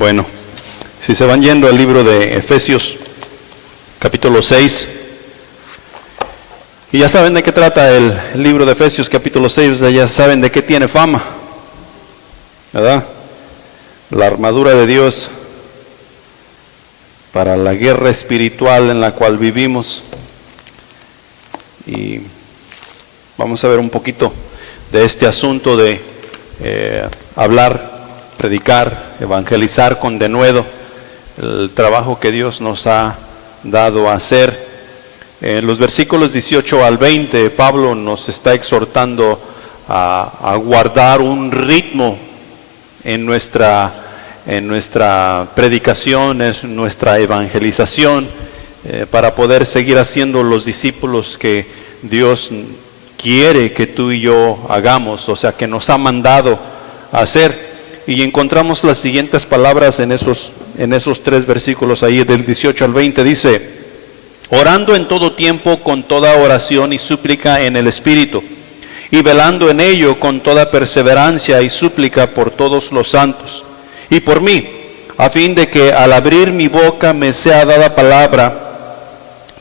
Bueno, si se van yendo al libro de Efesios, capítulo 6, y ya saben de qué trata el libro de Efesios, capítulo 6, ya saben de qué tiene fama, ¿verdad? La armadura de Dios para la guerra espiritual en la cual vivimos. Y vamos a ver un poquito de este asunto de hablar, predicar, evangelizar con denuedo, el trabajo que Dios nos ha dado a hacer. En los versículos 18 al 20, Pablo nos está exhortando a guardar un ritmo en nuestra predicación, en nuestra evangelización, para poder seguir haciendo los discípulos que Dios quiere que tú y yo hagamos, o sea, que nos ha mandado a hacer. Y encontramos las siguientes palabras en esos 3 versículos ahí, del 18 al 20, dice: orando en todo tiempo con toda oración y súplica en el Espíritu, y velando en ello con toda perseverancia y súplica por todos los santos, y por mí, a fin de que al abrir mi boca me sea dada palabra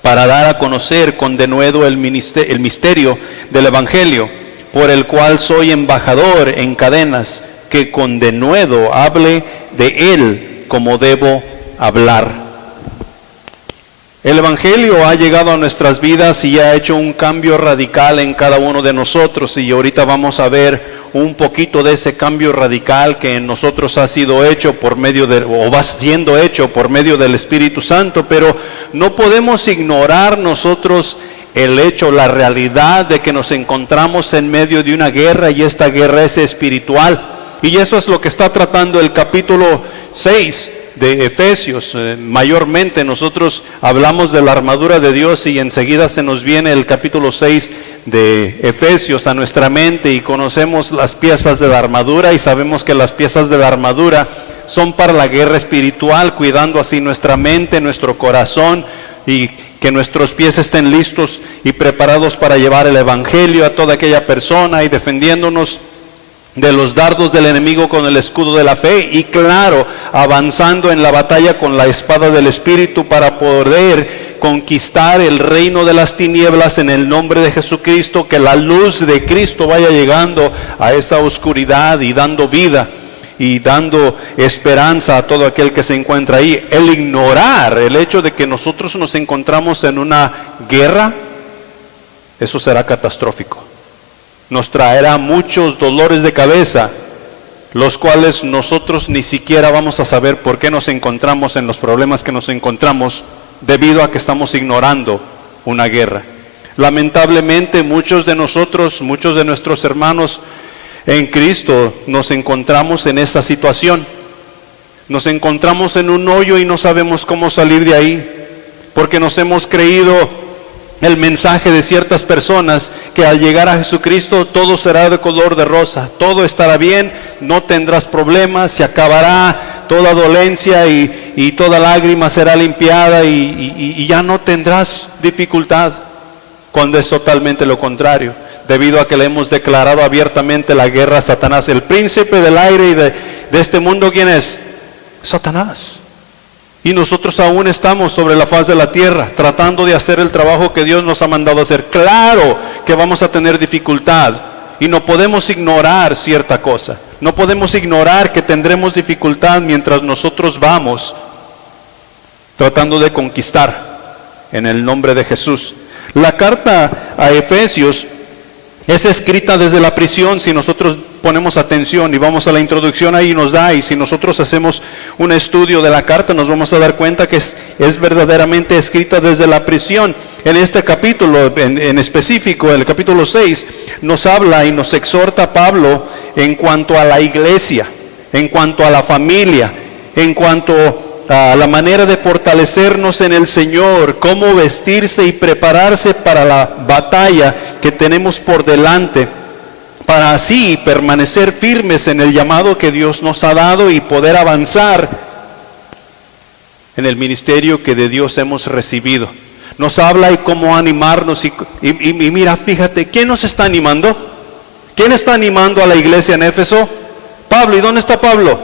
para dar a conocer con denuedo el misterio del Evangelio, por el cual soy embajador en cadenas, que con denuedo hable de él como debo hablar. El Evangelio ha llegado a nuestras vidas y ha hecho un cambio radical en cada uno de nosotros, y ahorita vamos a ver un poquito de ese cambio radical que en nosotros ha sido hecho por medio o va siendo hecho por medio del Espíritu Santo. Pero no podemos ignorar nosotros el hecho, la realidad de que nos encontramos en medio de una guerra, y esta guerra es espiritual. Y eso es lo que está tratando el capítulo 6 de Efesios. Mayormente nosotros hablamos de la armadura de Dios y enseguida se nos viene el capítulo 6 de Efesios a nuestra mente, y conocemos las piezas de la armadura y sabemos que las piezas de la armadura son para la guerra espiritual, cuidando así nuestra mente, nuestro corazón, y que nuestros pies estén listos y preparados para llevar el Evangelio a toda aquella persona, y defendiéndonos de los dardos del enemigo con el escudo de la fe, y claro, avanzando en la batalla con la espada del Espíritu para poder conquistar el reino de las tinieblas en el nombre de Jesucristo, que la luz de Cristo vaya llegando a esa oscuridad y dando vida y dando esperanza a todo aquel que se encuentra ahí. El ignorar el hecho de que nosotros nos encontramos en una guerra, eso será catastrófico. Nos traerá muchos dolores de cabeza, los cuales nosotros ni siquiera vamos a saber por qué nos encontramos en los problemas que nos encontramos, debido a que estamos ignorando una guerra. Lamentablemente muchos de nosotros, muchos de nuestros hermanos en Cristo, nos encontramos en esta situación. Nos encontramos en un hoyo y no sabemos cómo salir de ahí, porque nos hemos creído el mensaje de ciertas personas que al llegar a Jesucristo todo será de color de rosa, todo estará bien, no tendrás problemas, se acabará toda dolencia y toda lágrima será limpiada y ya no tendrás dificultad, cuando es totalmente lo contrario, debido a que le hemos declarado abiertamente la guerra a Satanás. El príncipe del aire y de este mundo, ¿quién es? Satanás. Y nosotros aún estamos sobre la faz de la tierra, tratando de hacer el trabajo que Dios nos ha mandado hacer. Claro que vamos a tener dificultad, y no podemos ignorar cierta cosa. No podemos ignorar que tendremos dificultad mientras nosotros vamos tratando de conquistar en el nombre de Jesús. La carta a Efesios es escrita desde la prisión. Si nosotros ponemos atención y vamos a la introducción, ahí nos da, y si nosotros hacemos un estudio de la carta, nos vamos a dar cuenta que es verdaderamente escrita desde la prisión. En este capítulo en específico, el capítulo 6, nos habla y nos exhorta Pablo en cuanto a la iglesia, en cuanto a la familia, en cuanto a la manera de fortalecernos en el Señor, cómo vestirse y prepararse para la batalla que tenemos por delante, para así permanecer firmes en el llamado que Dios nos ha dado y poder avanzar en el ministerio que de Dios hemos recibido. Nos habla y cómo animarnos, y mira, fíjate, ¿quién nos está animando? ¿Quién está animando a la iglesia en Éfeso? Pablo. ¿Y dónde está Pablo?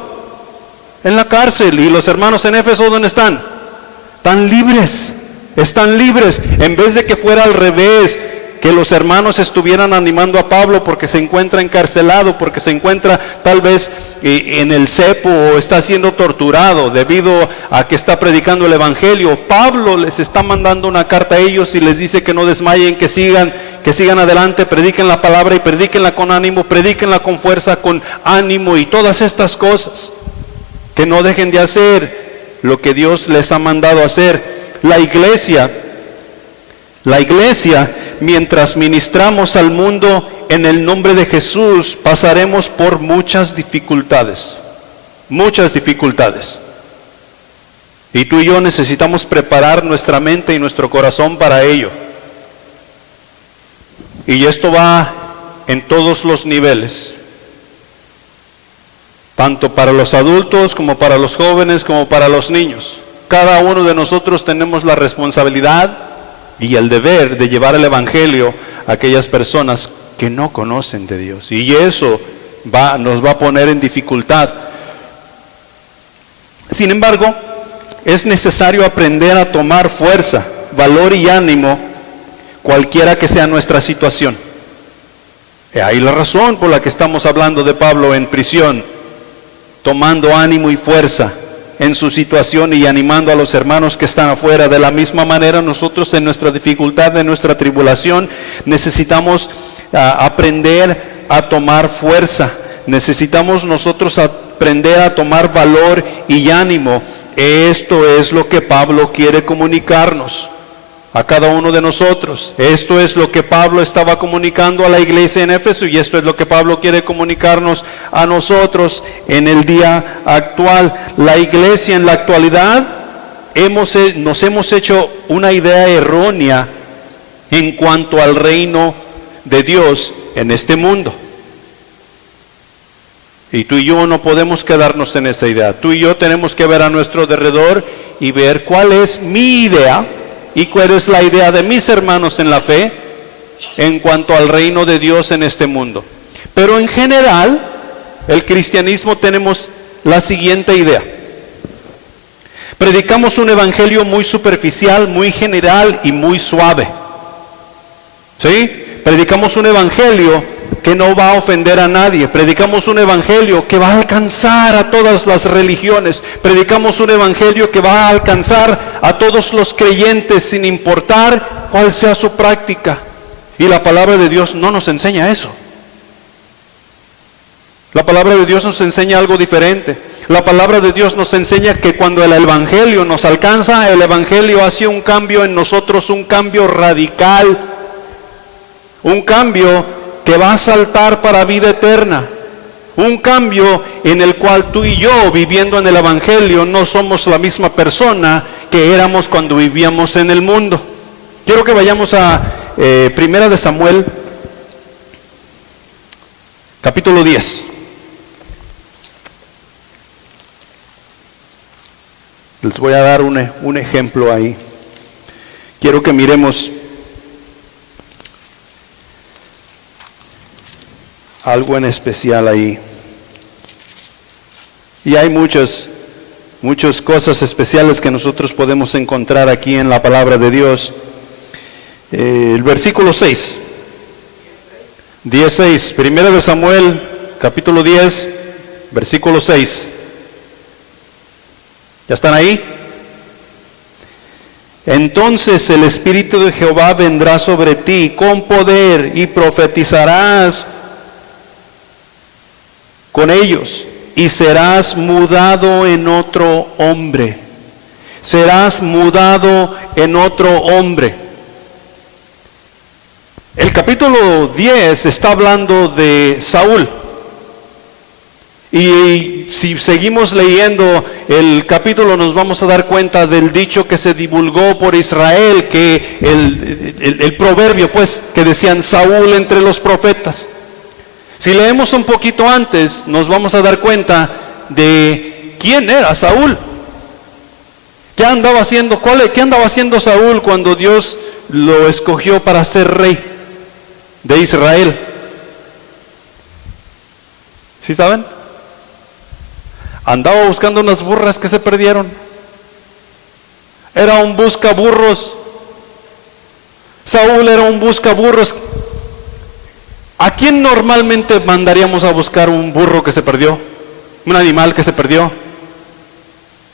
En la cárcel. ¿Y los hermanos en Éfeso dónde están? Están libres. Están libres. En vez de que fuera al revés, que los hermanos estuvieran animando a Pablo porque se encuentra encarcelado, porque se encuentra tal vez en el cepo o está siendo torturado debido a que está predicando el evangelio. Pablo les está mandando una carta a ellos y les dice que no desmayen, que sigan adelante, prediquen la palabra y predíquenla con ánimo, predíquenla con fuerza, con ánimo y todas estas cosas. Que no dejen de hacer lo que Dios les ha mandado hacer. La iglesia, mientras ministramos al mundo en el nombre de Jesús, pasaremos por muchas dificultades. Y tú y yo necesitamos preparar nuestra mente y nuestro corazón para ello. Y esto va en todos los niveles, tanto para los adultos como para los jóvenes como para los niños. Cada uno de nosotros tenemos la responsabilidad y el deber de llevar el evangelio a aquellas personas que no conocen de Dios, y eso nos va a poner en dificultad. Sin embargo, es necesario aprender a tomar fuerza, valor y ánimo, cualquiera que sea nuestra situación. Ahí la razón por la que estamos hablando de Pablo en prisión, tomando ánimo y fuerza en su situación y animando a los hermanos que están afuera. De la misma manera, nosotros en nuestra dificultad, en nuestra tribulación, necesitamos aprender a tomar fuerza. Necesitamos nosotros aprender a tomar valor y ánimo. Esto es lo que Pablo quiere comunicarnos a cada uno de nosotros. Esto es lo que Pablo estaba comunicando a la iglesia en Éfeso, y esto es lo que Pablo quiere comunicarnos a nosotros en el día actual. La iglesia en la actualidad nos hemos hecho una idea errónea en cuanto al reino de Dios en este mundo. Y tú y yo no podemos quedarnos en esa idea. Tú y yo tenemos que ver a nuestro alrededor y ver cuál es mi idea y cuál es la idea de mis hermanos en la fe en cuanto al reino de Dios en este mundo. Pero en general, el cristianismo tenemos la siguiente idea. Predicamos un evangelio muy superficial, muy general y muy suave. ¿Sí? Predicamos un evangelio que no va a ofender a nadie. Predicamos un evangelio que va a alcanzar a todas las religiones. Predicamos un evangelio que va a alcanzar a todos los creyentes sin importar cuál sea su práctica. Y la palabra de Dios no nos enseña eso. La palabra de Dios nos enseña algo diferente. La palabra de Dios nos enseña que cuando el evangelio nos alcanza, el evangelio hace un cambio en nosotros, un cambio radical, un cambio que va a saltar para vida eterna, un cambio en el cual tú y yo, viviendo en el evangelio, no somos la misma persona que éramos cuando vivíamos en el mundo. Quiero que vayamos a Primera de Samuel, capítulo 10. Les voy a dar un ejemplo ahí. Quiero que miremos algo en especial ahí. Y hay muchas cosas especiales que nosotros podemos encontrar aquí en la palabra de Dios. El versículo 6. 10:6. Primera de Samuel, capítulo 10, versículo 6. ¿Ya están ahí? Entonces el Espíritu de Jehová vendrá sobre ti con poder y profetizarás con ellos y serás mudado en otro hombre. Serás mudado en otro hombre. El capítulo 10 está hablando de Saúl. Y si seguimos leyendo el capítulo nos vamos a dar cuenta del dicho que se divulgó por Israel, que el proverbio pues que decían Saúl entre los profetas. Si leemos un poquito antes nos vamos a dar cuenta de quién era Saúl. ¿Qué andaba haciendo? ¿Qué andaba haciendo Saúl cuando Dios lo escogió para ser rey de Israel? ¿Sí saben? Andaba buscando unas burras que se perdieron. Era un buscaburros. Saúl era un buscaburros. ¿A quién normalmente mandaríamos a buscar un burro que se perdió? Un animal que se perdió.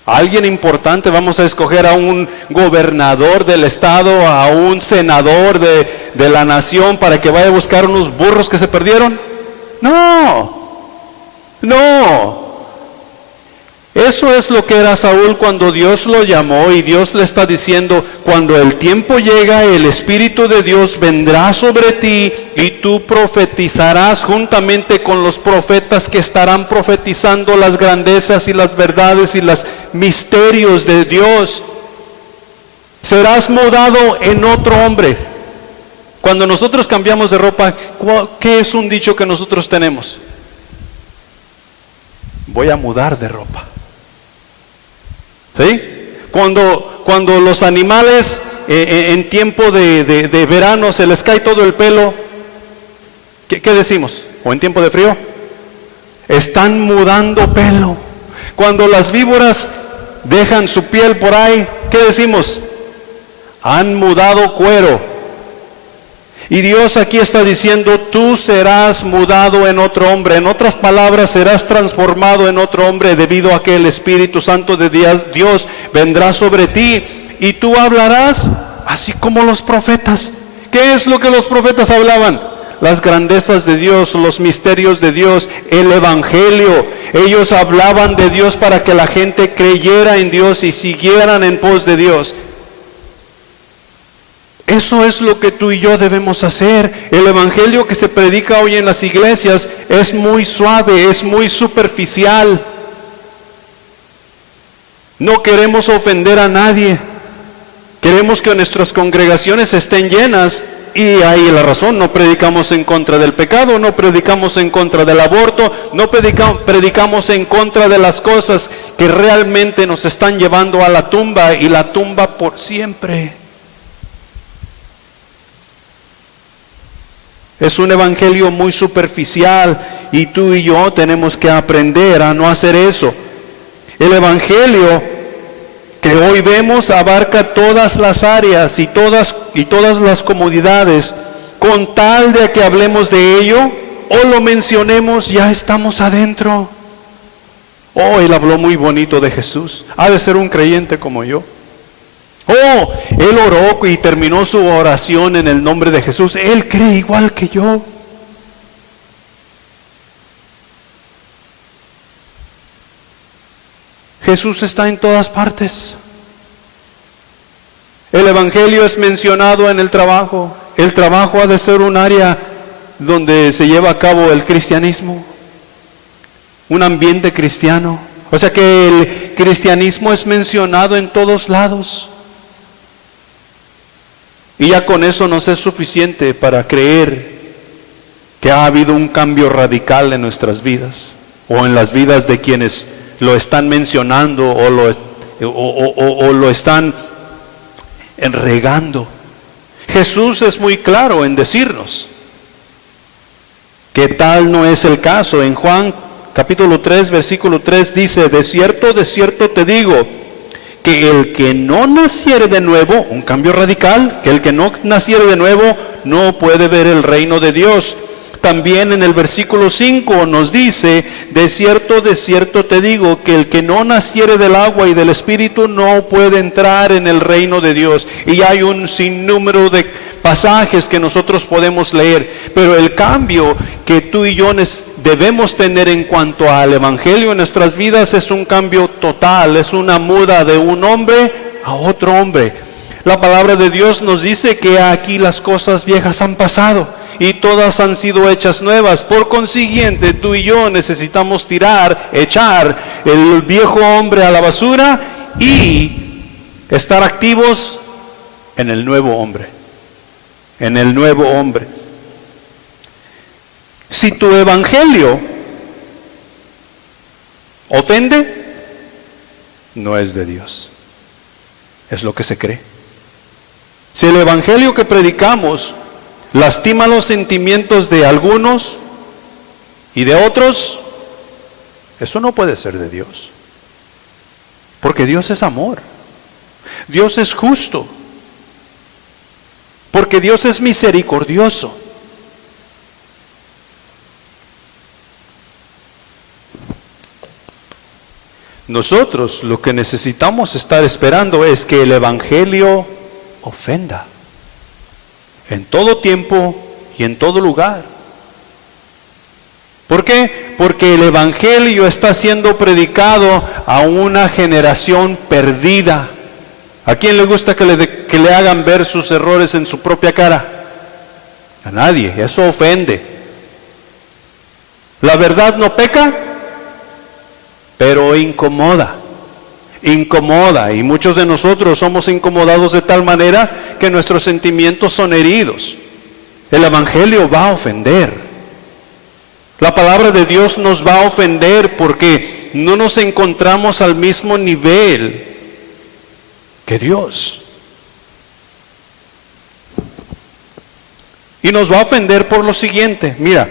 A alguien importante. Vamos a escoger a un gobernador del estado, a un senador de la nación para que vaya a buscar unos burros que se perdieron. No. Eso es lo que era Saúl cuando Dios lo llamó, y Dios le está diciendo: cuando el tiempo llega, el Espíritu de Dios vendrá sobre ti y tú profetizarás juntamente con los profetas que estarán profetizando las grandezas y las verdades y los misterios de Dios. Serás mudado en otro hombre. Cuando nosotros cambiamos de ropa, ¿qué es un dicho que nosotros tenemos? Voy a mudar de ropa. ¿Sí? Cuando los animales en tiempo de verano se les cae todo el pelo, ¿qué decimos? ¿O en tiempo de frío? Están mudando pelo. Cuando las víboras dejan su piel por ahí, ¿qué decimos? Han mudado cuero. Y Dios aquí está diciendo: tú serás mudado en otro hombre. En otras palabras, serás transformado en otro hombre debido a que el Espíritu Santo de Dios vendrá sobre ti. Y tú hablarás así como los profetas. ¿Qué es lo que los profetas hablaban? Las grandezas de Dios, los misterios de Dios, el Evangelio. Ellos hablaban de Dios para que la gente creyera en Dios y siguieran en pos de Dios. Eso es lo que tú y yo debemos hacer. El evangelio que se predica hoy en las iglesias es muy suave, es muy superficial. No queremos ofender a nadie. Queremos que nuestras congregaciones estén llenas. Y ahí la razón: no predicamos en contra del pecado, no predicamos en contra del aborto, no predicamos en contra de las cosas que realmente nos están llevando a la tumba, y la tumba por siempre. Es un evangelio muy superficial, y tú y yo tenemos que aprender a no hacer eso. El evangelio que hoy vemos abarca todas las áreas y todas las comodidades. Con tal de que hablemos de ello o lo mencionemos, ya estamos adentro. Oh, él habló muy bonito de Jesús. Ha de ser un creyente como yo. Oh, él oró y terminó su oración en el nombre de Jesús. Él cree igual que yo. Jesús está en todas partes. El evangelio es mencionado en el trabajo. El trabajo ha de ser un área donde se lleva a cabo el cristianismo, un ambiente cristiano. O sea que el cristianismo es mencionado en todos lados. Y ya con eso nos es suficiente para creer que ha habido un cambio radical en nuestras vidas, o en las vidas de quienes lo están mencionando o lo están regando. Jesús es muy claro en decirnos que tal no es el caso. En Juan capítulo 3, versículo 3 dice: de cierto te digo, que el que no naciere de nuevo, un cambio radical, que el que no naciere de nuevo no puede ver el reino de Dios. También en el versículo 5 nos dice: de cierto te digo, que el que no naciere del agua y del Espíritu no puede entrar en el reino de Dios. Y hay un sinnúmero de pasajes que nosotros podemos leer, pero el cambio que tú y yo debemos tener en cuanto al evangelio en nuestras vidas es un cambio total, es una muda de un hombre a otro hombre. La palabra de Dios nos dice que aquí las cosas viejas han pasado y todas han sido hechas nuevas. Por consiguiente, tú y yo necesitamos echar el viejo hombre a la basura y estar activos en el nuevo hombre. En el nuevo hombre. Si tu evangelio ofende, no es de Dios. Es lo que se cree. Si el evangelio que predicamos lastima los sentimientos de algunos y de otros, Eso no puede ser de Dios. Porque Dios es amor. Dios es justo. Porque Dios es misericordioso. Nosotros lo que necesitamos estar esperando es que el Evangelio ofenda. En todo tiempo y en todo lugar. ¿Por qué? Porque el Evangelio está siendo predicado a una generación perdida. ¿A quién le gusta que le hagan ver sus errores en su propia cara? A nadie, eso ofende. La verdad no peca, pero incomoda. Incomoda, y muchos de nosotros somos incomodados de tal manera que nuestros sentimientos son heridos. El Evangelio va a ofender. La palabra de Dios nos va a ofender porque no nos encontramos al mismo nivel que Dios. Y nos va a ofender por lo siguiente. Mira,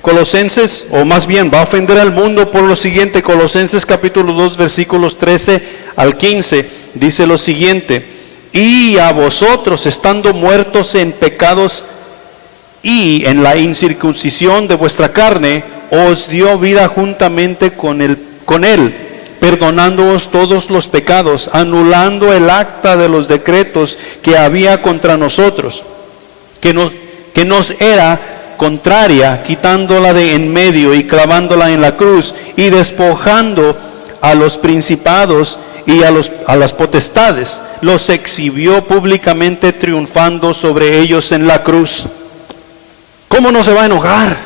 Colosenses, o más bien va a ofender al mundo por lo siguiente. Colosenses capítulo 2 versículos 13 al 15 dice lo siguiente: y a vosotros, estando muertos en pecados y en la incircuncisión de vuestra carne, os dio vida juntamente con él, perdonándoos todos los pecados, anulando el acta de los decretos que había contra nosotros, que nos era contraria, quitándola de en medio y clavándola en la cruz, y despojando a los principados y a las potestades, los exhibió públicamente, triunfando sobre ellos en la cruz. ¿Cómo no se va a enojar?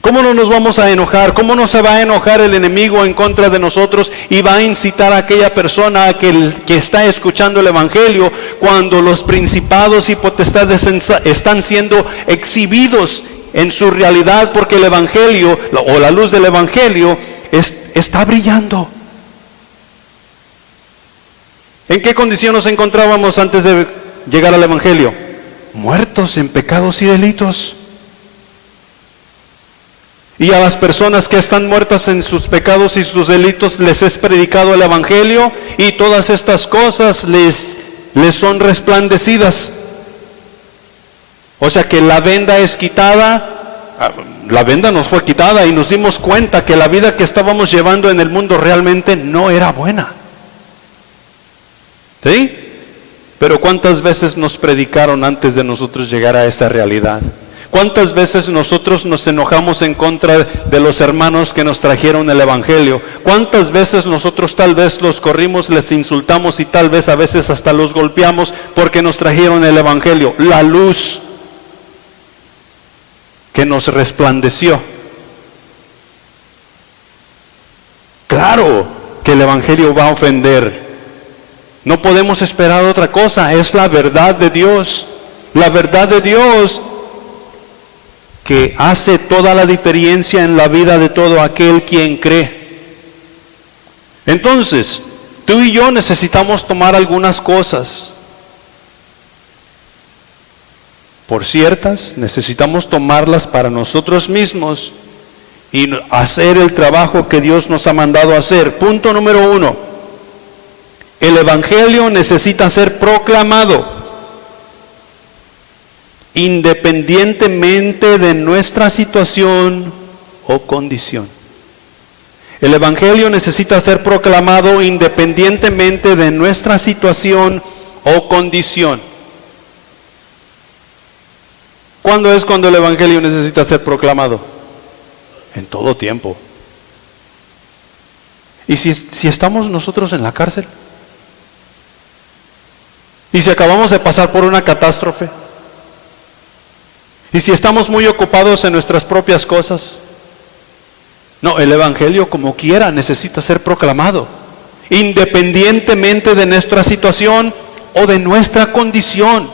¿Cómo no nos vamos a enojar? ¿Cómo no se va a enojar el enemigo en contra de nosotros y va a incitar a aquella persona que está escuchando el Evangelio cuando los principados y potestades están siendo exhibidos en su realidad, porque el Evangelio o la luz del Evangelio está brillando? ¿En qué condición nos encontrábamos antes de llegar al Evangelio? Muertos en pecados y delitos. Y a las personas que están muertas en sus pecados y sus delitos les es predicado el Evangelio, y todas estas cosas les son resplandecidas. O sea que la venda es quitada. La venda nos fue quitada y nos dimos cuenta que la vida que estábamos llevando en el mundo realmente no era buena. ¿Sí? Pero ¿cuántas veces nos predicaron antes de nosotros llegar a esa realidad? ¿Cuántas veces nosotros nos enojamos en contra de los hermanos que nos trajeron el Evangelio? ¿Cuántas veces nosotros tal vez los corrimos, les insultamos y tal vez a veces hasta los golpeamos porque nos trajeron el Evangelio? La luz que nos resplandeció. Claro que el Evangelio va a ofender. No podemos esperar otra cosa, es la verdad de Dios. La verdad de Dios que hace toda la diferencia en la vida de todo aquel quien cree. Entonces, tú y yo necesitamos tomar algunas cosas por ciertas, necesitamos tomarlas para nosotros mismos y hacer el trabajo que Dios nos ha mandado a hacer. Punto número 1. El Evangelio necesita ser proclamado independientemente de nuestra situación o condición. El Evangelio necesita ser proclamado independientemente de nuestra situación o condición. ¿Cuándo es cuando el Evangelio necesita ser proclamado? En todo tiempo. ¿Y si estamos nosotros en la cárcel? ¿Y si acabamos de pasar por una catástrofe? ¿Y si estamos muy ocupados en nuestras propias cosas? No, el Evangelio como quiera necesita ser proclamado, independientemente de nuestra situación o de nuestra condición.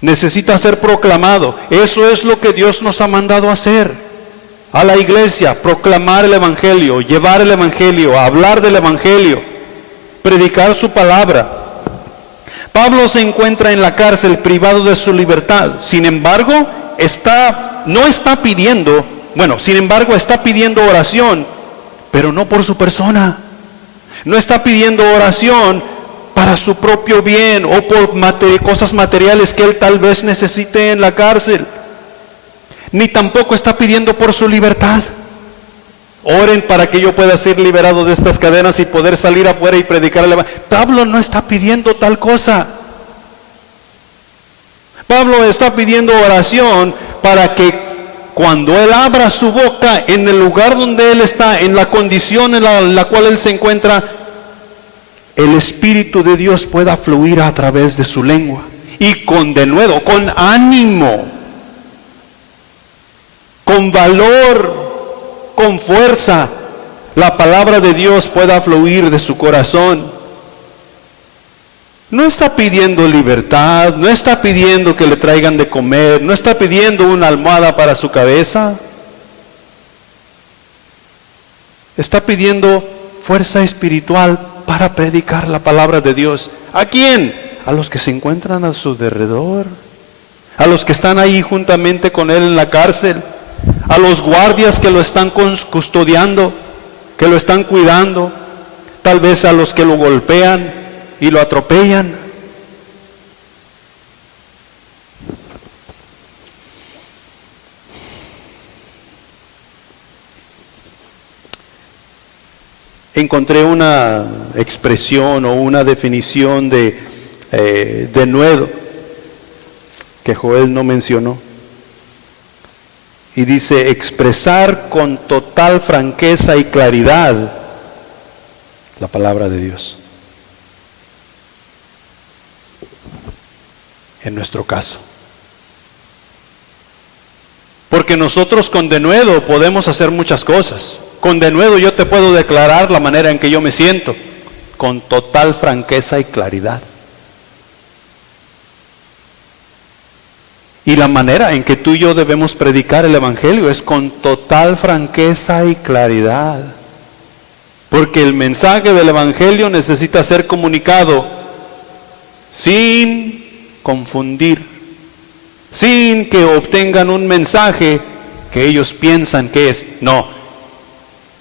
Necesita ser proclamado. Eso es lo que Dios nos ha mandado hacer. A la iglesia, proclamar el Evangelio, llevar el Evangelio, hablar del Evangelio, predicar su palabra. Pablo se encuentra en la cárcel privado de su libertad. Sin embargo, está no está pidiendo, bueno, sin embargo está pidiendo oración, pero no por su persona. No está pidiendo oración para su propio bien o por cosas materiales que él tal vez necesite en la cárcel. Ni tampoco está pidiendo por su libertad. Oren para que yo pueda ser liberado de estas cadenas y poder salir afuera y predicar el evangelio. Pablo no está pidiendo tal cosa. Pablo está pidiendo oración para que cuando él abra su boca en el lugar donde él está, en la condición en la cual él se encuentra, el Espíritu de Dios pueda fluir a través de su lengua. Y con denuedo, con ánimo, con valor, con fuerza, la palabra de Dios pueda fluir de su corazón. No está pidiendo libertad, no está pidiendo que le traigan de comer, no está pidiendo una almohada para su cabeza. Está pidiendo fuerza espiritual para predicar la palabra de Dios. ¿A quién? A los que se encuentran a su alrededor, a los que están ahí juntamente con él en la cárcel, a los guardias que lo están custodiando, que lo están cuidando, tal vez a los que lo golpean y lo atropellan. Encontré una expresión o una definición de denuedo que Joel no mencionó. Y dice: expresar con total franqueza y claridad la palabra de Dios. En nuestro caso. Porque nosotros con denuedo podemos hacer muchas cosas. Con denuedo yo te puedo declarar la manera en que yo me siento, con total franqueza y claridad. Y la manera en que tú y yo debemos predicar el Evangelio es con total franqueza y claridad. Porque el mensaje del Evangelio necesita ser comunicado sin confundir, sin que obtengan un mensaje que ellos piensan que es. No.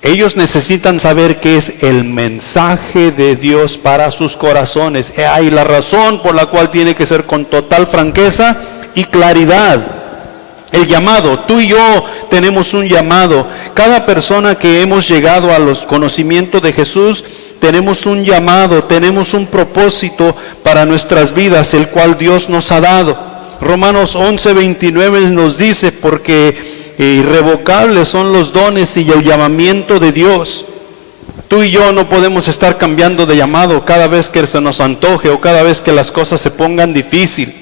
Ellos necesitan saber qué es el mensaje de Dios para sus corazones. Hay la razón por la cual tiene que ser con total franqueza y claridad. El llamado, tú y yo tenemos un llamado. Cada persona que hemos llegado a los conocimientos de Jesús, tenemos un llamado, tenemos un propósito para nuestras vidas, el cual Dios nos ha dado. Romanos 11:29 nos dice: porque irrevocables son los dones y el llamamiento de Dios. Tú y yo no podemos estar cambiando de llamado cada vez que se nos antoje o cada vez que las cosas se pongan difícil.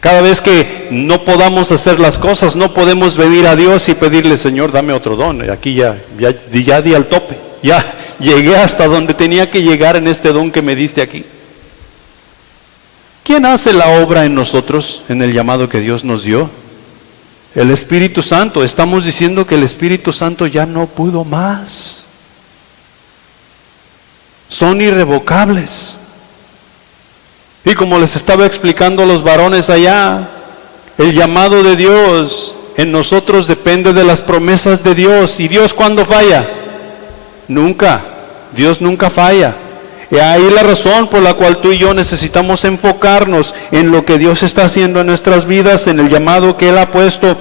Cada vez que no podamos hacer las cosas, no podemos venir a Dios y pedirle: Señor, dame otro don. Aquí ya di al tope. Ya llegué hasta donde tenía que llegar en este don que me diste aquí. ¿Quién hace la obra en nosotros, en el llamado que Dios nos dio? El Espíritu Santo. Estamos diciendo que el Espíritu Santo ya no pudo más. Son irrevocables. Y como les estaba explicando a los varones allá, el llamado de Dios en nosotros depende de las promesas de Dios. ¿Y Dios cuándo falla? Nunca. Dios nunca falla. Y ahí la razón por la cual tú y yo necesitamos enfocarnos en lo que Dios está haciendo en nuestras vidas, en el llamado que Él ha puesto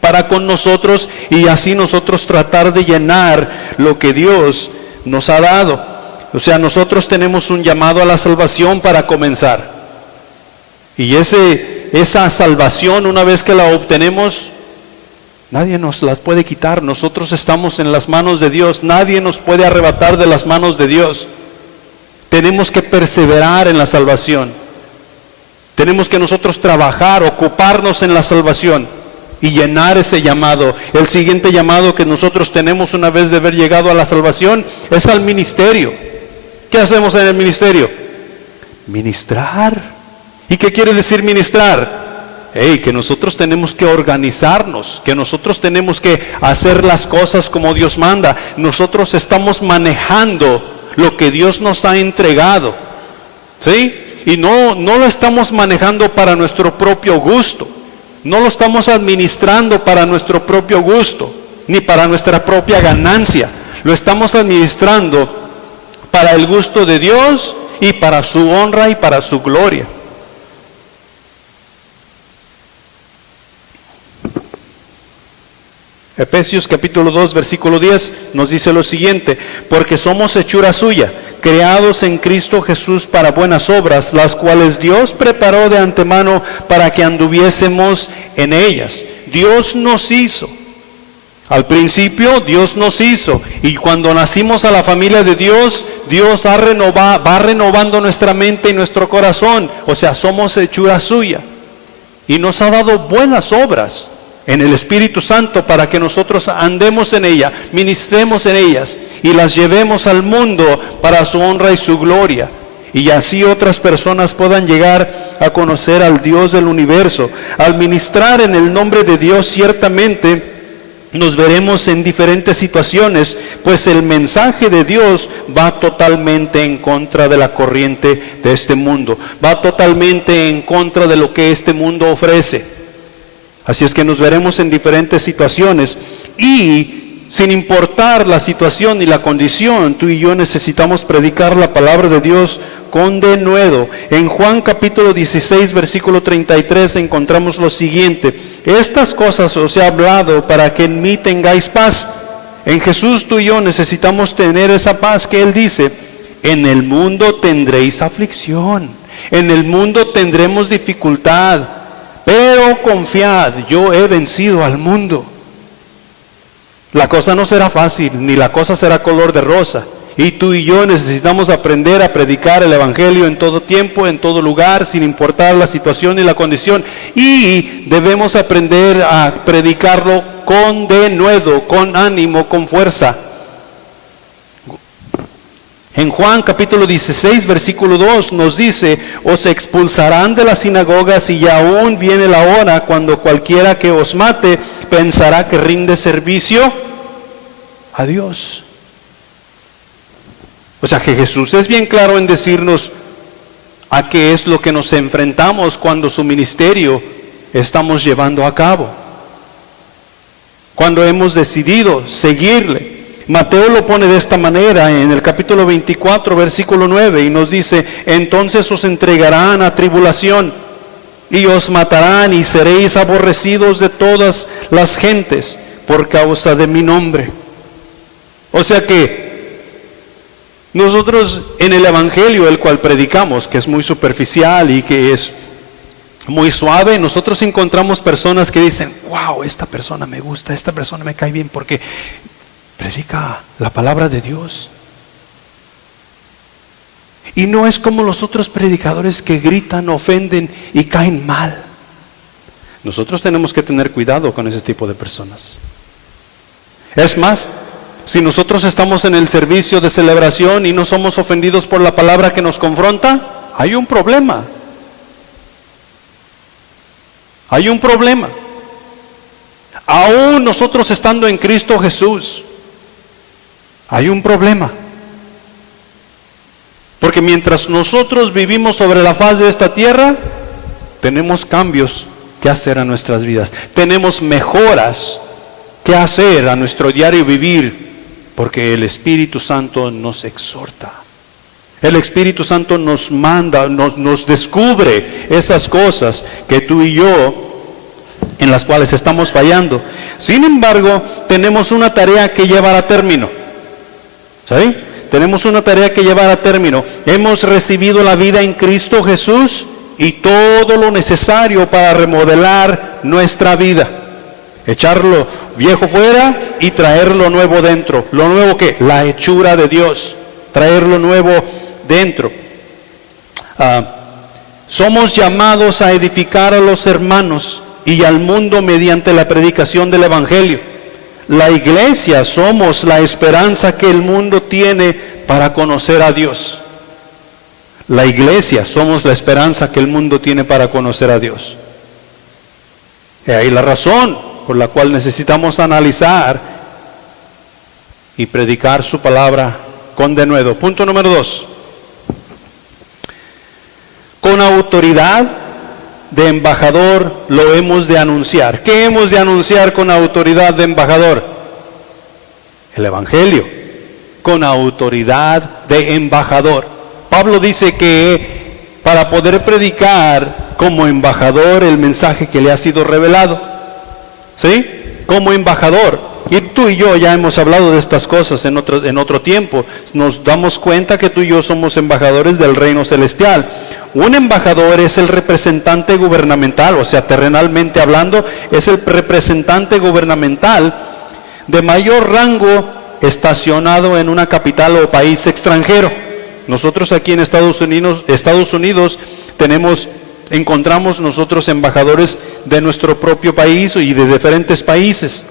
para con nosotros, y así nosotros tratar de llenar lo que Dios nos ha dado. O sea, nosotros tenemos un llamado a la salvación para comenzar. Y esa salvación, una vez que la obtenemos, nadie nos las puede quitar. Nosotros estamos en las manos de Dios. Nadie nos puede arrebatar de las manos de Dios. Tenemos que perseverar en la salvación. Tenemos que nosotros trabajar, ocuparnos en la salvación y llenar ese llamado. El siguiente llamado que nosotros tenemos una vez de haber llegado a la salvación es al ministerio. ¿Qué hacemos en el ministerio? Ministrar. ¿Y qué quiere decir ministrar? Que nosotros tenemos que organizarnos, que nosotros tenemos que hacer las cosas como Dios manda. Nosotros estamos manejando lo que Dios nos ha entregado, ¿sí? Y no lo estamos manejando para nuestro propio gusto. No lo estamos administrando para nuestro propio gusto, ni para nuestra propia ganancia. Lo estamos administrando para el gusto de Dios y para su honra y para su gloria. Efesios capítulo 2, versículo 10 nos dice lo siguiente: porque somos hechura suya, creados en Cristo Jesús para buenas obras, las cuales Dios preparó de antemano para que anduviésemos en ellas. Dios nos hizo. Al principio Dios nos hizo, y cuando nacimos a la familia de Dios, Dios va renovando nuestra mente y nuestro corazón. O sea, somos hechura suya, y nos ha dado buenas obras en el Espíritu Santo para que nosotros andemos en ella, ministremos en ellas y las llevemos al mundo para su honra y su gloria, y así otras personas puedan llegar a conocer al Dios del universo. Al ministrar en el nombre de Dios, ciertamente nos veremos en diferentes situaciones, pues el mensaje de Dios va totalmente en contra de la corriente de este mundo, va totalmente en contra de lo que este mundo ofrece. Así es que nos veremos en diferentes situaciones, y sin importar la situación y la condición, tú y yo necesitamos predicar la palabra de Dios con denuedo. En Juan capítulo 16, versículo 33 encontramos lo siguiente: estas cosas os he hablado para que en mí tengáis paz. En Jesús tú y yo necesitamos tener esa paz que Él dice: en el mundo tendréis aflicción, en el mundo tendremos dificultad, pero confiad, yo he vencido al mundo. La cosa no será fácil, ni la cosa será color de rosa. Y tú y yo necesitamos aprender a predicar el Evangelio en todo tiempo, en todo lugar, sin importar la situación y la condición. Y debemos aprender a predicarlo con denuedo, con ánimo, con fuerza. En Juan capítulo 16, versículo 2 nos dice: os expulsarán de las sinagogas, y aún viene la hora cuando cualquiera que os mate pensará que rinde servicio a Dios. O sea que Jesús es bien claro en decirnos a qué es lo que nos enfrentamos cuando su ministerio estamos llevando a cabo, cuando hemos decidido seguirle. Mateo lo pone de esta manera en el capítulo 24, versículo 9, y nos dice: entonces os entregarán a tribulación, y os matarán, y seréis aborrecidos de todas las gentes por causa de mi nombre. O sea que nosotros en el Evangelio, el cual predicamos, que es muy superficial y que es muy suave, nosotros encontramos personas que dicen: wow, esta persona me gusta, esta persona me cae bien porque predica la palabra de Dios. Y no es como los otros predicadores que gritan, ofenden y caen mal. Nosotros tenemos que tener cuidado con ese tipo de personas. Es más, si nosotros estamos en el servicio de celebración y no somos ofendidos por la palabra que nos confronta, hay un problema. Hay un problema. Aún nosotros estando en Cristo Jesús, hay un problema. Porque mientras nosotros vivimos sobre la faz de esta tierra, tenemos cambios que hacer a nuestras vidas. Tenemos mejoras que hacer a nuestro diario vivir, porque el Espíritu Santo nos exhorta. El Espíritu Santo nos manda, nos descubre esas cosas que tú y yo, en las cuales estamos fallando. Sin embargo, tenemos una tarea que llevar a término. ¿Sí? Tenemos una tarea que llevar a término. Hemos recibido la vida en Cristo Jesús y todo lo necesario para remodelar nuestra vida. Echar lo viejo fuera y traer lo nuevo dentro. ¿Lo nuevo qué? La hechura de Dios. Traer lo nuevo dentro. Somos llamados a edificar a los hermanos y al mundo mediante la predicación del Evangelio. La iglesia somos la esperanza que el mundo tiene para conocer a Dios. La iglesia somos la esperanza que el mundo tiene para conocer a Dios. Y ahí la razón por la cual necesitamos analizar y predicar su palabra con denuedo. Punto número 2. Con autoridad de embajador lo hemos de anunciar. ¿Qué hemos de anunciar con autoridad de embajador? El Evangelio, con autoridad de embajador. Pablo dice que para poder predicar como embajador el mensaje que le ha sido revelado, ¿sí? Como embajador. Y tú y yo ya hemos hablado de estas cosas en otro tiempo. Nos damos cuenta que tú y yo somos embajadores del reino celestial. Un embajador es el representante gubernamental, o sea, terrenalmente hablando, es el representante gubernamental de mayor rango estacionado en una capital o país extranjero. Nosotros aquí en Estados Unidos encontramos nosotros embajadores de nuestro propio país y de diferentes países.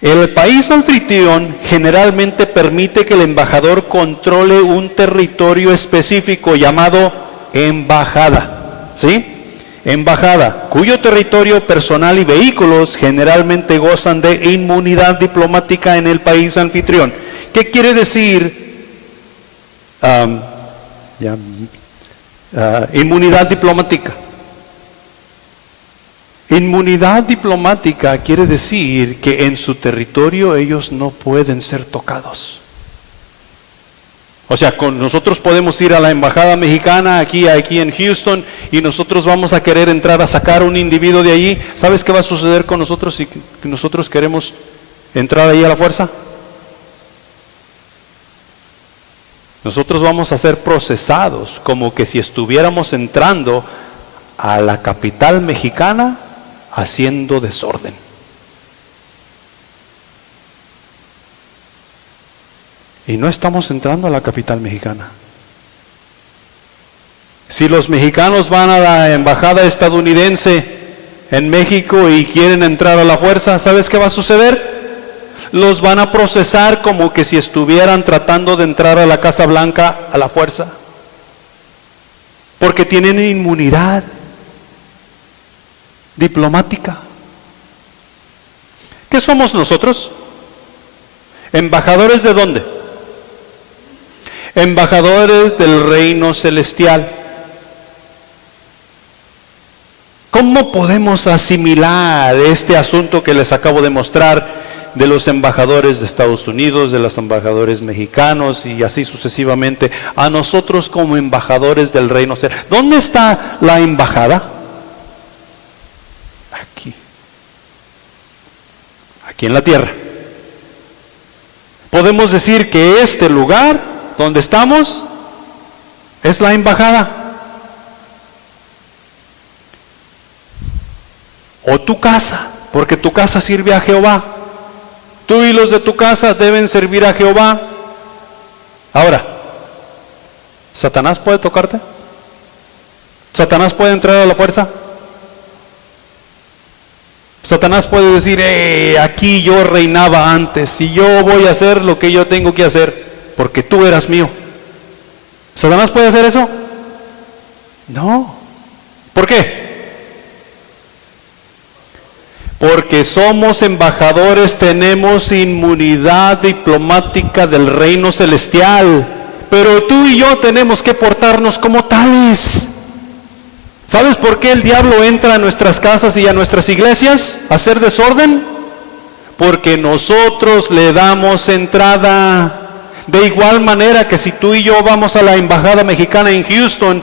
El país anfitrión generalmente permite que el embajador controle un territorio específico llamado embajada, ¿sí? Embajada, cuyo territorio personal y vehículos generalmente gozan de inmunidad diplomática en el país anfitrión. ¿Qué quiere decir? Inmunidad diplomática. Inmunidad diplomática quiere decir que en su territorio ellos no pueden ser tocados. O sea, nosotros podemos ir a la embajada mexicana aquí en Houston y nosotros vamos a querer entrar a sacar un individuo de allí. ¿Sabes qué va a suceder con nosotros si nosotros queremos entrar ahí a la fuerza? Nosotros vamos a ser procesados como que si estuviéramos entrando a la capital mexicana haciendo desorden. Y no estamos entrando a la capital mexicana. Si los mexicanos van a la embajada estadounidense en México y quieren entrar a la fuerza, ¿sabes qué va a suceder? Los van a procesar como que si estuvieran tratando de entrar a la Casa Blanca a la fuerza. Porque tienen inmunidad diplomática. ¿Qué somos nosotros? ¿Embajadores de dónde? Embajadores del reino celestial. ¿Cómo podemos asimilar este asunto que les acabo de mostrar de los embajadores de Estados Unidos, de los embajadores mexicanos y así sucesivamente, a nosotros como embajadores del reino celestial? ¿Dónde está la embajada? Aquí en la tierra. Podemos decir que este lugar donde estamos es la embajada. O tu casa, porque tu casa sirve a Jehová. Tú y los de tu casa deben servir a Jehová. Ahora, ¿Satanás puede tocarte? ¿Satanás puede entrar a la fuerza? Satanás puede decir, aquí yo reinaba antes y yo voy a hacer lo que yo tengo que hacer porque tú eras mío. ¿Satanás puede hacer eso? No. ¿Por qué? Porque somos embajadores, tenemos inmunidad diplomática del reino celestial, pero tú y yo tenemos que portarnos como tales. ¿Sabes por qué el diablo entra a nuestras casas y a nuestras iglesias a hacer desorden? Porque nosotros le damos entrada. De igual manera que si tú y yo vamos a la embajada mexicana en Houston,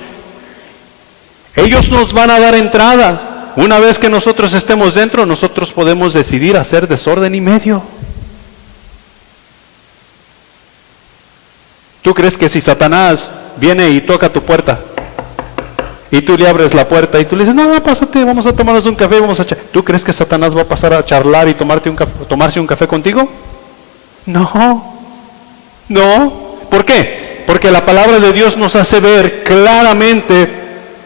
ellos nos van a dar entrada. Una vez que nosotros estemos dentro, nosotros podemos decidir hacer desorden y medio. ¿Tú crees que si Satanás viene y toca tu puerta y tú le abres la puerta y tú le dices, no, pásate, vamos a tomarnos un café, ¿tú crees que Satanás va a pasar a charlar y tomarse un café contigo? No. ¿Por qué? Porque la palabra de Dios nos hace ver claramente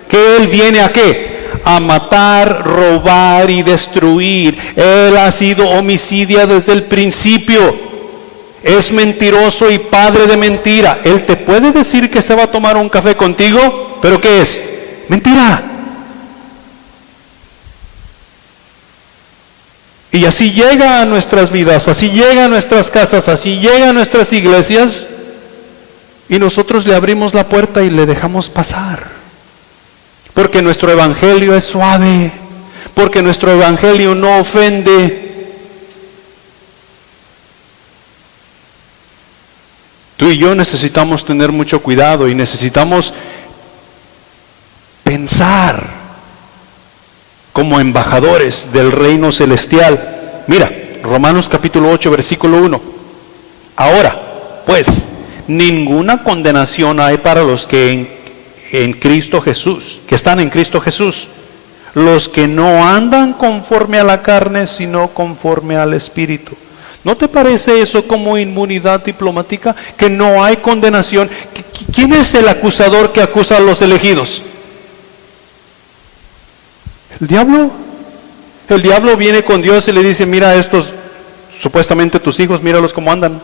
que Él viene a ¿qué? A matar, robar y destruir. Él ha sido homicida desde el principio. Es mentiroso y padre de mentira. Él te puede decir que se va a tomar un café contigo, pero ¿qué es? Mentira. Y así llega a nuestras vidas, así llega a nuestras casas, así llega a nuestras iglesias, y nosotros le abrimos la puerta y le dejamos pasar. Porque nuestro evangelio es suave, porque nuestro evangelio no ofende. Tú y yo necesitamos tener mucho cuidado y necesitamos pensar como embajadores del reino celestial. Mira, Romanos capítulo 8, versículo 1. Ahora, pues, ninguna condenación hay para los que en Cristo Jesús, que están en Cristo Jesús, los que no andan conforme a la carne, sino conforme al Espíritu. ¿No te parece eso como inmunidad diplomática? Que no hay condenación. ¿Quién es el acusador que acusa a los elegidos? ¿El diablo? El diablo viene con Dios y le dice, mira a estos, supuestamente tus hijos, míralos cómo andan.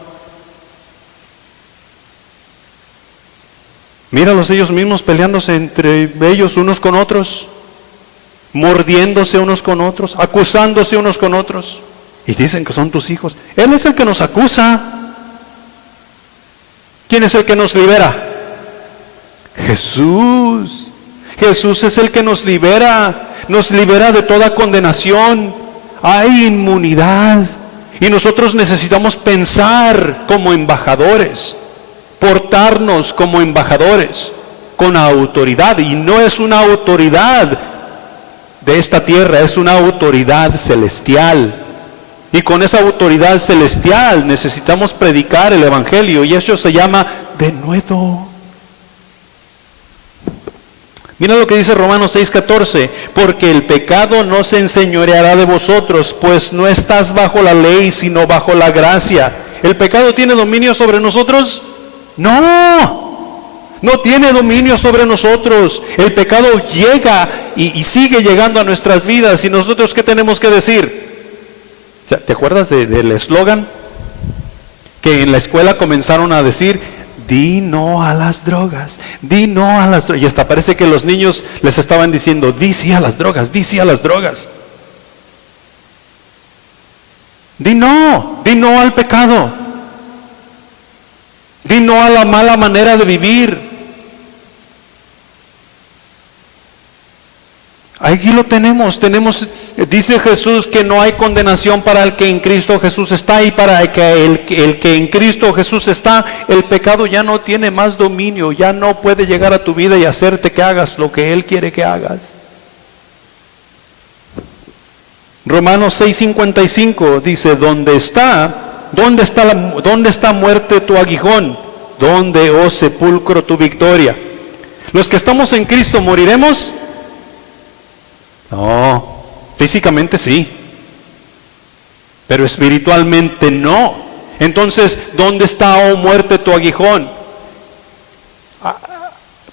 Míralos ellos mismos peleándose entre ellos unos con otros, mordiéndose unos con otros, acusándose unos con otros. Y dicen que son tus hijos. Él es el que nos acusa. ¿Quién es el que nos libera? Jesús. Jesús es el que nos libera de toda condenación. Hay inmunidad. Y nosotros necesitamos pensar como embajadores, portarnos como embajadores, con autoridad. Y no es una autoridad de esta tierra, es una autoridad celestial. Y con esa autoridad celestial necesitamos predicar el evangelio, y eso se llama denuedo. Mira lo que dice Romanos 6:14, porque el pecado no se enseñoreará de vosotros, pues no estás bajo la ley, sino bajo la gracia. ¿El pecado tiene dominio sobre nosotros? No tiene dominio sobre nosotros. El pecado llega y sigue llegando a nuestras vidas, y nosotros ¿qué tenemos que decir? ¿Te acuerdas del eslogan? Que en la escuela comenzaron a decir, di no a las drogas, di no a las drogas. Y hasta parece que los niños les estaban diciendo, di sí a las drogas, di sí a las drogas. Di no al pecado. Di no a la mala manera de vivir. Aquí lo tenemos, dice Jesús que no hay condenación para el que en Cristo Jesús está, y para que el que en Cristo Jesús está, el pecado ya no tiene más dominio, ya no puede llegar a tu vida y hacerte que hagas lo que Él quiere que hagas. Romanos 6:55 dice, ¿dónde está muerte tu aguijón? ¿Dónde, oh sepulcro, tu victoria? Los que estamos en Cristo, ¿moriremos? No, físicamente sí, pero espiritualmente no. Entonces, ¿dónde está, oh muerte, tu aguijón?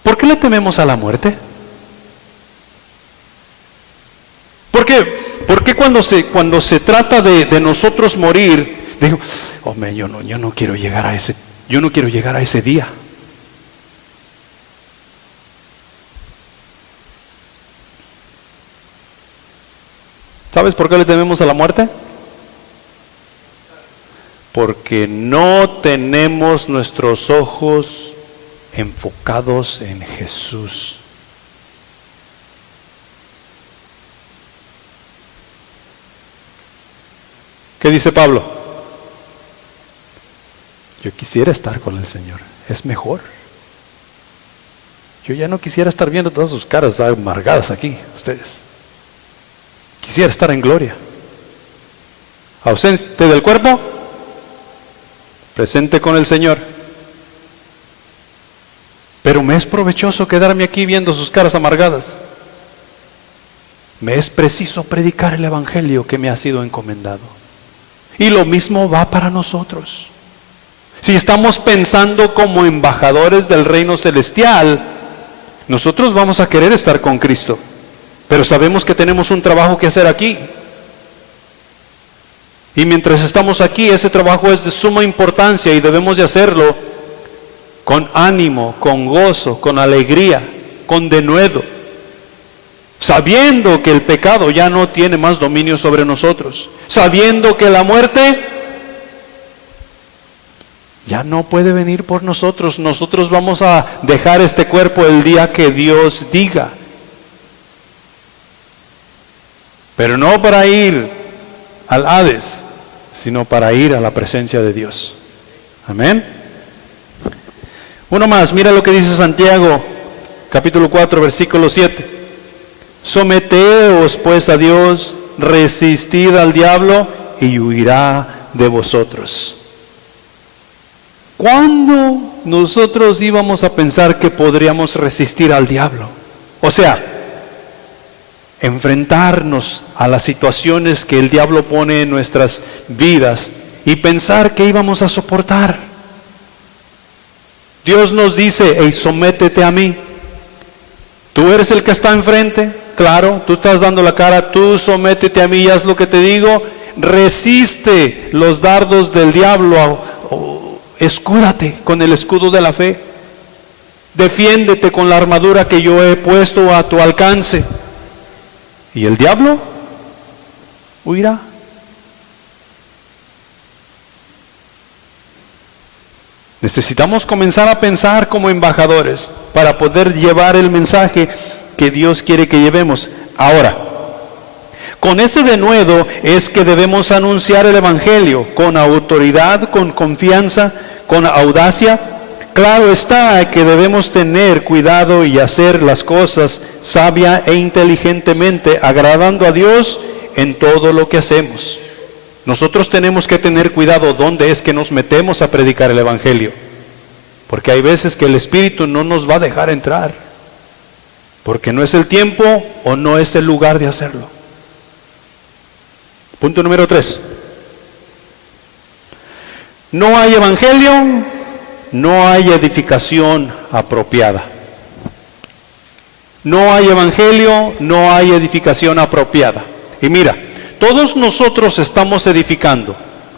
¿Por qué le tememos a la muerte? ¿Por qué? Porque cuando se trata de nosotros morir, digo, hombre, yo no quiero llegar a ese día. ¿Sabes por qué le tememos a la muerte? Porque no tenemos nuestros ojos enfocados en Jesús. ¿Qué dice Pablo? Yo quisiera estar con el Señor, es mejor. Yo ya no quisiera estar viendo todas sus caras amargadas aquí, ustedes. Quisiera estar en gloria. Ausente del cuerpo, presente con el Señor. Pero me es provechoso quedarme aquí viendo sus caras amargadas. Me es preciso predicar el evangelio que me ha sido encomendado. Y lo mismo va para nosotros. Si estamos pensando como embajadores del reino celestial, nosotros vamos a querer estar con Cristo. Pero sabemos que tenemos un trabajo que hacer aquí. Y mientras estamos aquí, ese trabajo es de suma importancia y debemos de hacerlo con ánimo, con gozo, con alegría, con denuedo, sabiendo que el pecado ya no tiene más dominio sobre nosotros, sabiendo que la muerte ya no puede venir por nosotros. Nosotros vamos a dejar este cuerpo el día que Dios diga. pero no para ir al Hades, sino para ir a la presencia de Dios. Amén. Uno más, mira lo que dice Santiago, capítulo 4, versículo 7. Someteos pues a Dios, resistid al diablo y huirá de vosotros. ¿Cuándo nosotros íbamos a pensar que podríamos resistir al diablo? O sea, enfrentarnos a las situaciones que el diablo pone en nuestras vidas y pensar que íbamos a soportar. Dios nos dice, hey, sométete a mí. Tú eres el que está enfrente, claro, tú estás dando la cara, tú sométete a mí y haz lo que te digo. Resiste los dardos del diablo, escúdate con el escudo de la fe. Defiéndete con la armadura que yo he puesto a tu alcance. Y el diablo huirá. Necesitamos comenzar a pensar como embajadores para poder llevar el mensaje que Dios quiere que llevemos. Ahora, con ese denuedo es que debemos anunciar el Evangelio con autoridad, con confianza, con audacia. Claro está que debemos tener cuidado y hacer las cosas sabia e inteligentemente, agradando a Dios en todo lo que hacemos. Nosotros tenemos que tener cuidado dónde es que nos metemos a predicar el Evangelio, porque hay veces que el Espíritu no nos va a dejar entrar, porque no es el tiempo o no es el lugar de hacerlo. Punto número 3. No hay Evangelio, no hay edificación apropiada. No hay Evangelio, no hay edificación apropiada. Y mira, todos nosotros estamos edificando.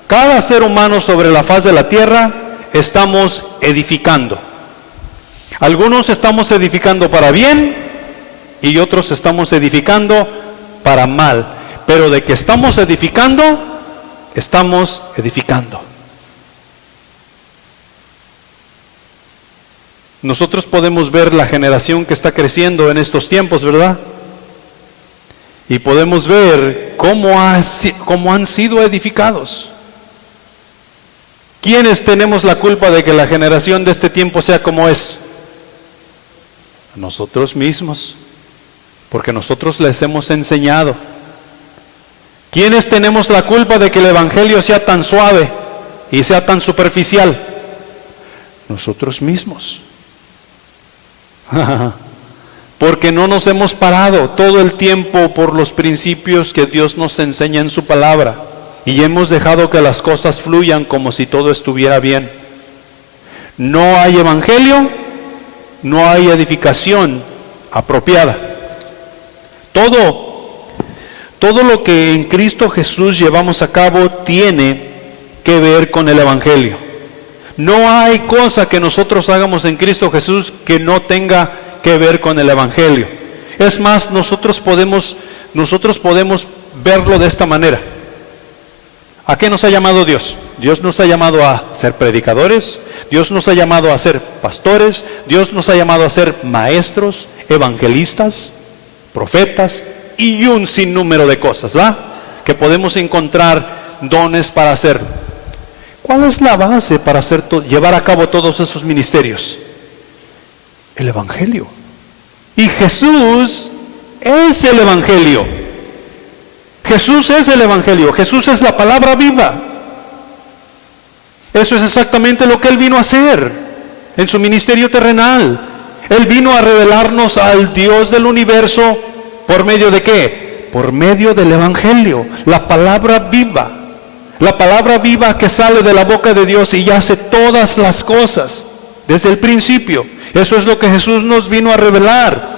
Cada ser humano sobre la faz de la tierra estamos edificando. Algunos estamos edificando para bien y otros estamos edificando para mal. Pero de que estamos edificando, estamos edificando. Nosotros podemos ver la generación que está creciendo en estos tiempos, ¿verdad? Y podemos ver cómo han sido edificados. ¿Quiénes tenemos la culpa de que la generación de este tiempo sea como es? Nosotros mismos, porque nosotros les hemos enseñado. ¿Quiénes tenemos la culpa de que el Evangelio sea tan suave y sea tan superficial? Nosotros mismos. Porque no nos hemos parado todo el tiempo por los principios que Dios nos enseña en su palabra y hemos dejado que las cosas fluyan como si todo estuviera bien. No hay Evangelio, no hay edificación apropiada. Todo lo que en Cristo Jesús llevamos a cabo tiene que ver con el Evangelio. No hay cosa que nosotros hagamos en Cristo Jesús que no tenga que ver con el Evangelio. Es más, nosotros podemos verlo de esta manera. ¿A qué nos ha llamado Dios? Dios nos ha llamado a ser predicadores, Dios nos ha llamado a ser pastores, Dios nos ha llamado a ser maestros, evangelistas, profetas y un sinnúmero de cosas, ¿va? Que podemos encontrar dones para hacer. ¿Cuál es la base para llevar a cabo todos esos ministerios? El Evangelio. Y Jesús es el Evangelio. Jesús es el Evangelio. Jesús es la palabra viva. Eso es exactamente lo que Él vino a hacer en su ministerio terrenal. Él vino a revelarnos al Dios del universo. ¿Por medio de qué? Por medio del Evangelio. La palabra viva. La palabra viva que sale de la boca de Dios y hace todas las cosas desde el principio. Eso es lo que Jesús nos vino a revelar.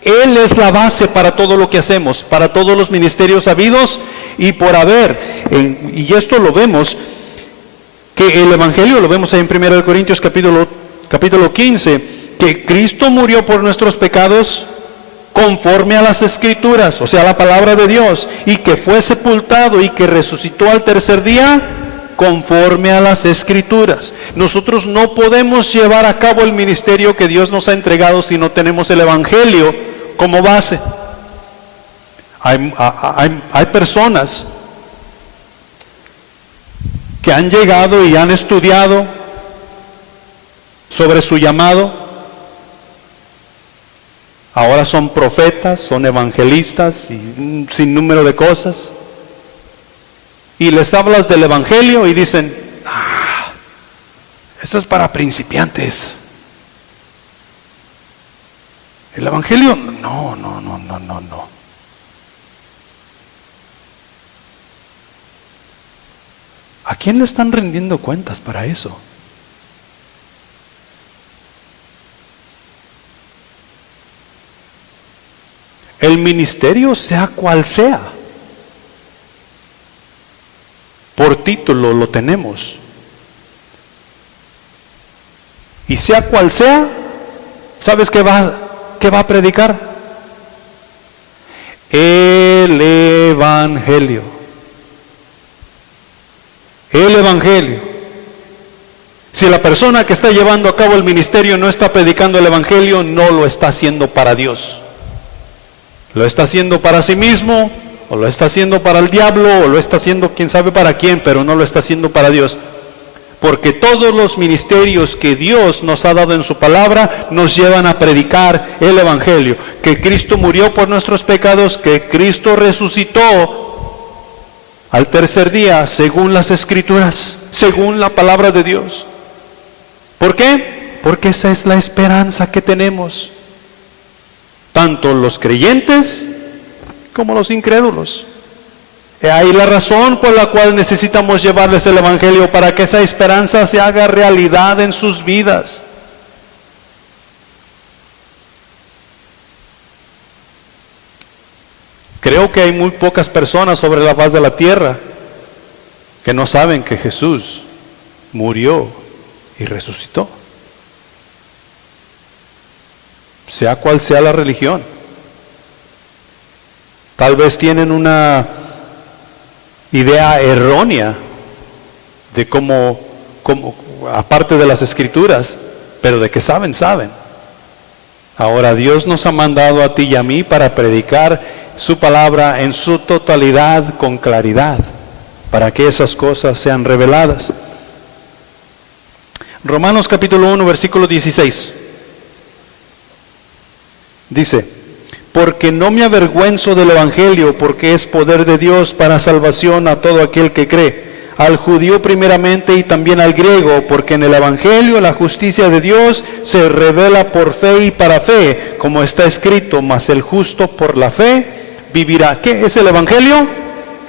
Él es la base para todo lo que hacemos, para todos los ministerios habidos y por haber. Y esto lo vemos, que el Evangelio lo vemos ahí en 1 Corintios capítulo 15, que Cristo murió por nuestros pecados conforme a las Escrituras, o sea, la palabra de Dios, y que fue sepultado y que resucitó al tercer día conforme a las Escrituras. Nosotros no podemos llevar a cabo el ministerio que Dios nos ha entregado si no tenemos el Evangelio como base. Hay personas que han llegado y han estudiado sobre su llamado. Ahora son profetas, son evangelistas y un sinnúmero de cosas. Y les hablas del evangelio y dicen, eso es para principiantes. El evangelio, no. ¿A quién le están rindiendo cuentas para eso? El ministerio, sea cual sea, por título lo tenemos. Y sea cual sea, ¿sabes qué va a predicar? El Evangelio. El Evangelio. Si la persona que está llevando a cabo el ministerio no está predicando el Evangelio, no lo está haciendo para Dios. Lo está haciendo para sí mismo, o lo está haciendo para el diablo, o lo está haciendo quién sabe para quién, pero no lo está haciendo para Dios. Porque todos los ministerios que Dios nos ha dado en su palabra nos llevan a predicar el Evangelio. Que Cristo murió por nuestros pecados, que Cristo resucitó al tercer día, según las Escrituras, según la palabra de Dios. ¿Por qué? Porque esa es la esperanza que tenemos. Tanto los creyentes como los incrédulos. Ahí la razón por la cual necesitamos llevarles el Evangelio, para que esa esperanza se haga realidad en sus vidas. Creo que hay muy pocas personas sobre la faz de la tierra que no saben que Jesús murió y resucitó. Sea cual sea la religión. Tal vez tienen una idea errónea de cómo, aparte de las Escrituras, pero de que saben. Ahora Dios nos ha mandado a ti y a mí para predicar su palabra en su totalidad, con claridad, para que esas cosas sean reveladas. Romanos capítulo 1, versículo 16. Dice: porque no me avergüenzo del Evangelio, porque es poder de Dios para salvación a todo aquel que cree, al judío primeramente y también al griego, porque en el Evangelio la justicia de Dios se revela por fe y para fe, como está escrito, mas el justo por la fe vivirá. ¿Qué es el Evangelio?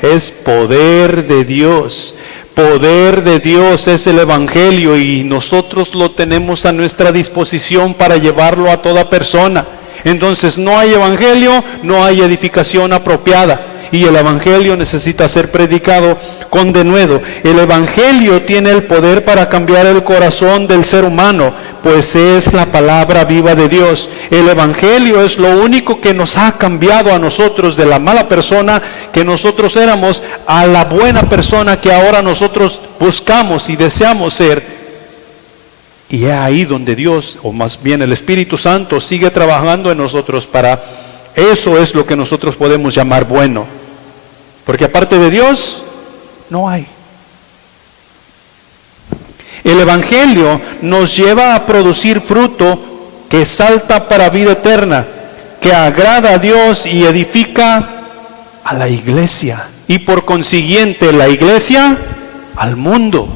Es poder de Dios. Poder de Dios es el Evangelio, y nosotros lo tenemos a nuestra disposición para llevarlo a toda persona. Entonces no hay evangelio, no hay edificación apropiada, y el evangelio necesita ser predicado con denuedo. El evangelio tiene el poder para cambiar el corazón del ser humano, pues es la palabra viva de Dios. El evangelio es lo único que nos ha cambiado a nosotros de la mala persona que nosotros éramos a la buena persona que ahora nosotros buscamos y deseamos ser. Y es ahí donde Dios, o más bien el Espíritu Santo, sigue trabajando en nosotros para eso. Es lo que nosotros podemos llamar bueno, porque aparte de Dios no hay. El Evangelio nos lleva a producir fruto que salta para vida eterna, que agrada a Dios y edifica a la iglesia, y por consiguiente la iglesia al mundo.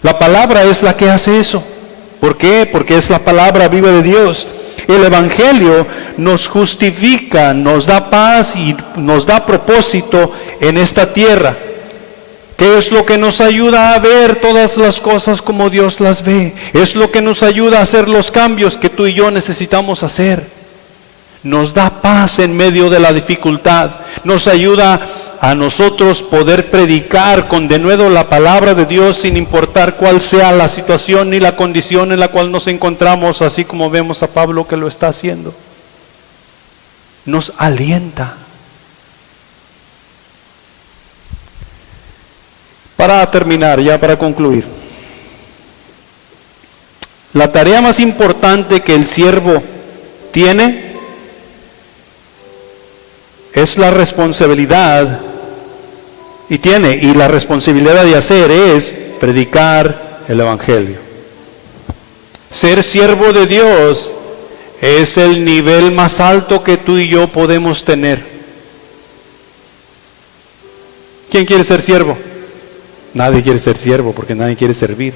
La palabra es la que hace eso. ¿Por qué? Porque es la palabra viva de Dios. El Evangelio nos justifica, nos da paz y nos da propósito en esta tierra. ¿Qué es lo que nos ayuda a ver todas las cosas como Dios las ve? Es lo que nos ayuda a hacer los cambios que tú y yo necesitamos hacer. Nos da paz en medio de la dificultad. Nos ayuda a nosotros poder predicar con denuedo la palabra de Dios, sin importar cuál sea la situación ni la condición en la cual nos encontramos, así como vemos a Pablo que lo está haciendo. Nos alienta. Para terminar, ya para concluir, la tarea más importante que el siervo tiene es la responsabilidad, y la responsabilidad de hacer es predicar el Evangelio. Ser siervo de Dios es el nivel más alto que tú y yo podemos tener. ¿Quién quiere ser siervo? Nadie quiere ser siervo porque nadie quiere servir.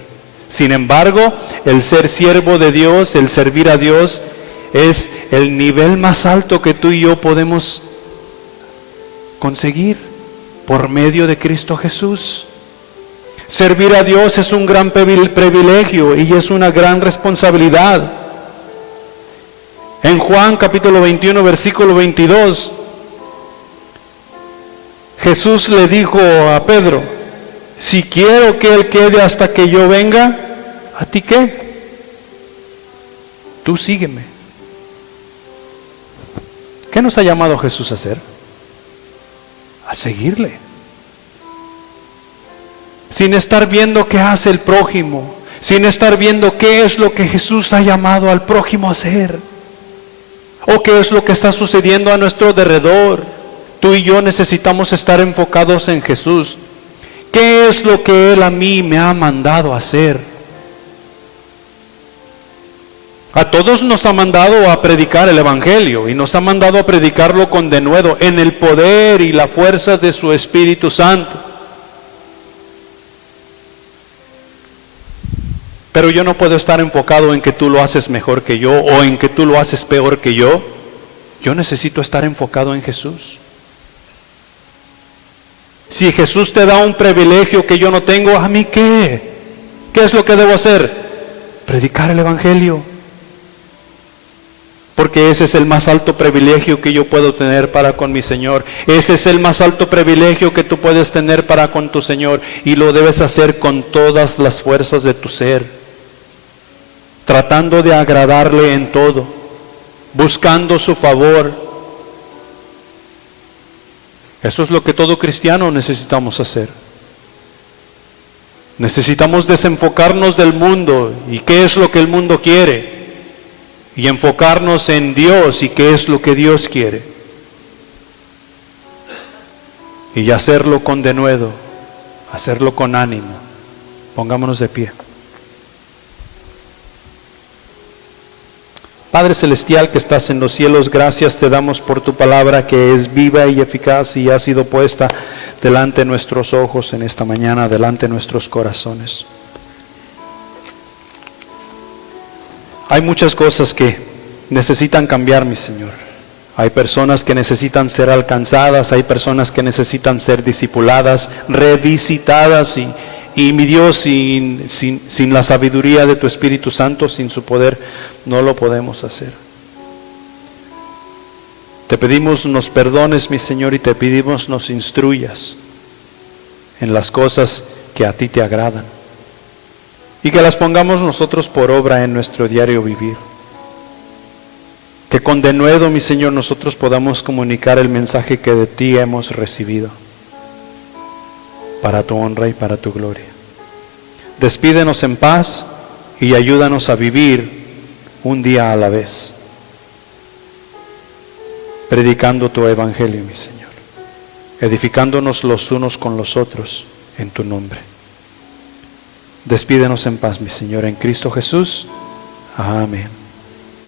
Sin embargo, el ser siervo de Dios, el servir a Dios, es el nivel más alto que tú y yo podemos conseguir por medio de Cristo Jesús. Servir a Dios es un gran privilegio y es una gran responsabilidad. En Juan capítulo 21, versículo 22, Jesús le dijo a Pedro: si quiero que Él quede hasta que yo venga, ¿a ti qué? Tú sígueme. ¿Qué nos ha llamado Jesús a hacer? A seguirle. Sin estar viendo qué hace el prójimo, sin estar viendo qué es lo que Jesús ha llamado al prójimo a hacer, o qué es lo que está sucediendo a nuestro alrededor. Tú y yo necesitamos estar enfocados en Jesús. ¿Qué es lo que Él a mí me ha mandado a hacer? A todos nos ha mandado a predicar el Evangelio y nos ha mandado a predicarlo con denuedo, en el poder y la fuerza de su Espíritu Santo. Pero yo no puedo estar enfocado en que tú lo haces mejor que yo o en que tú lo haces peor que yo. Yo necesito estar enfocado en Jesús. Si Jesús te da un privilegio que yo no tengo, ¿a mí qué? ¿Qué es lo que debo hacer? Predicar el Evangelio. Porque ese es el más alto privilegio que yo puedo tener para con mi Señor. Ese es el más alto privilegio que tú puedes tener para con tu Señor. Y lo debes hacer con todas las fuerzas de tu ser. Tratando de agradarle en todo. Buscando su favor. Eso es lo que todo cristiano necesitamos hacer. Necesitamos desenfocarnos del mundo. ¿Y qué es lo que el mundo quiere? Y enfocarnos en Dios y qué es lo que Dios quiere. Y hacerlo con denuedo, hacerlo con ánimo. Pongámonos de pie. Padre Celestial que estás en los cielos, gracias te damos por tu palabra que es viva y eficaz y ha sido puesta delante de nuestros ojos en esta mañana, delante de nuestros corazones. Hay muchas cosas que necesitan cambiar, mi Señor. Hay personas que necesitan ser alcanzadas, hay personas que necesitan ser discipuladas, revisitadas y mi Dios, sin la sabiduría de tu Espíritu Santo, sin su poder, no lo podemos hacer. Te pedimos nos perdones, mi Señor, y te pedimos nos instruyas en las cosas que a ti te agradan. Y que las pongamos nosotros por obra en nuestro diario vivir. Que con denuedo, mi Señor, nosotros podamos comunicar el mensaje que de ti hemos recibido. Para tu honra y para tu gloria. Despídenos en paz y ayúdanos a vivir un día a la vez. Predicando tu evangelio, mi Señor. Edificándonos los unos con los otros en tu nombre. Despídenos en paz, mi Señor, en Cristo Jesús. Amén.